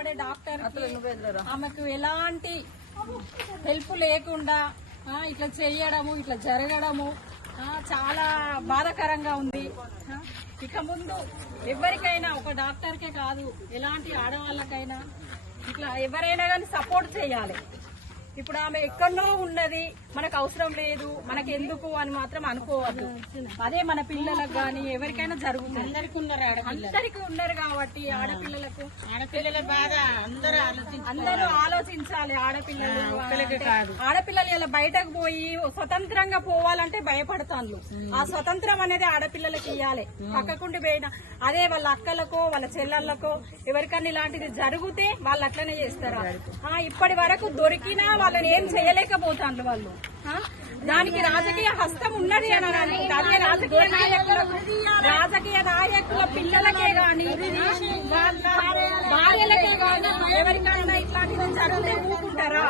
కష్టపడే డాక్టర్ ఆమెకు ఎలాంటి హెల్ప్ లేకుండా ఇట్లా చేయడము ఇట్లా జరగడము చాలా బాధాకరంగా ఉంది. ఇక ముందు ఎవరికైనా ఒక డాక్టర్కే కాదు ఎలాంటి ఆడవాళ్ళకైనా ఇట్లా ఎవరైనా కానీ సపోర్ట్ చేయాలి. ఇప్పుడు ఆమె ఎక్కడో ఉన్నది, మనకు అవసరం లేదు, మనకి ఎందుకు అని మాత్రం అనుకోవద్దు. అదే మన పిల్లలకు గాని ఎవరికైనా జరుగుతుంది. అందరికీ ఉన్నారు కాబట్టి ఆడపిల్లలకు బాధ అందరూ ఆలోచించాలి. ఆడపిల్లలు ఇలా బయటకు పోయి స్వతంత్రంగా పోవాలంటే భయపడతాను. ఆ స్వతంత్రం అనేది ఆడపిల్లలకి ఇవ్వాలి. పక్కకుండి పోయిన అదే వాళ్ళ అక్కలకో వాళ్ళ చెల్లెళ్లకో ఎవరికన్నా ఇలాంటిది జరిగితే వాళ్ళు అట్లనే చేస్తారు. ఇప్పటి వరకు దొరికినా వాళ్ళని ఏం చేయలేకపోతారు వాళ్ళు. దానికి రాజకీయ హస్తం ఉన్నది అని అనుకుంటా. అదే రాజకీయ నాయకుల పిల్లలకే గాని భార్యలకే గాని ఎవరికైనా ఇట్లాంటివి జరిగితే ఊరుకుంటారా?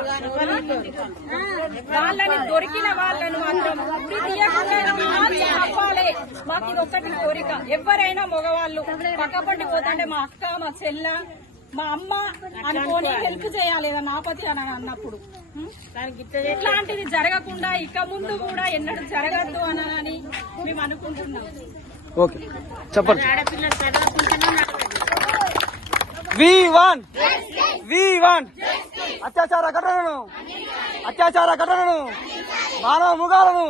వాళ్ళని దొరికిన వాళ్ళని మాత్రం చెప్పాలి. మాకు ఇది ఒక్కటి కోరిక. ఎవరైనా మగవాళ్ళు పక్కపండి పోతుంటే మా అక్క మా చెల్ల మా అమ్మ అనుకోని హెల్ప్ చేయాలి ఏదన్నా ఆపత్తి అని అన్నప్పుడు. ఇట్లాంటిది జరగకుండా ఇక ముందు కూడా ఎన్నడూ జరగద్దు అని మేము అనుకుంటున్నాం. ఓకే చెప్పండి. అత్యాచార ఘటనను మానవ మృగాలను